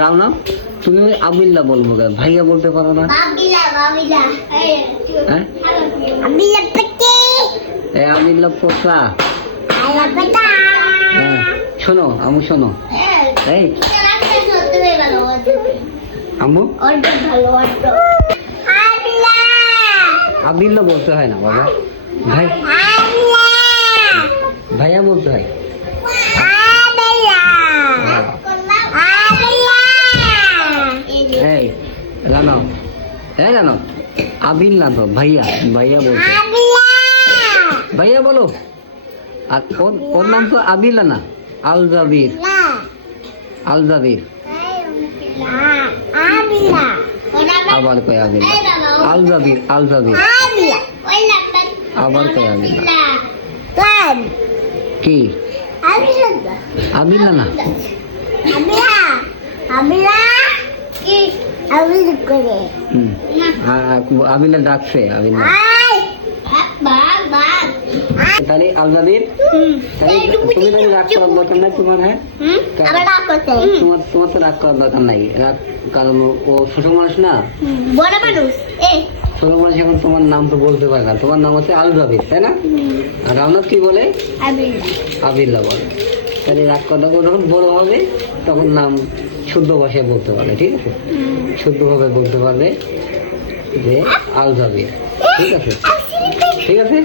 রাওনা তুমি আবিল্লা বলবো কেন? ভাইয়া বলতে পারো না? হ্যাঁ আবিল্লা পোষা। শোনো আমু, শোনো এই আম্মু, আবিল্লা বলতে হয় না বাবা, ভাই ভাইয়া বলতে হয়। এই রানো, এই রানো, আবিল না তো ভাইয়া, ভাইয়া বলতে, ভাইয়া বলো। আর ওর নাম তো আবিলা না, আল জাবির, আল জাবির। আবার কয় আবিল, আল জাবির, আল জাবির। আবার কয় আবিল কি? আবিলা না, আবিলা ডাকছে, আবিলা। তাহলে আল জাবির, তুমি তো রাগ করার দরকার নাই তোমার। হ্যাঁ তোমার তো রাগ করার দরকার নাই, কারণ ও ছোট মানুষ না, বড় মানুষ। ছোট মানুষ এখন তোমার নাম তো বলতে পারে না, তোমার নাম হচ্ছে আল জাবির, তাই না? আর রাওনাথ কি বলে? আবিল্লা বলে। তাহলে রাগ করা, যখন বড় হবে তখন নাম শুদ্ধ ভাষায় বলতে পারবে, ঠিক আছে? শুদ্ধভাবে বলতে পারবে যে আল জাবির, ঠিক আছে? ঠিক আছে।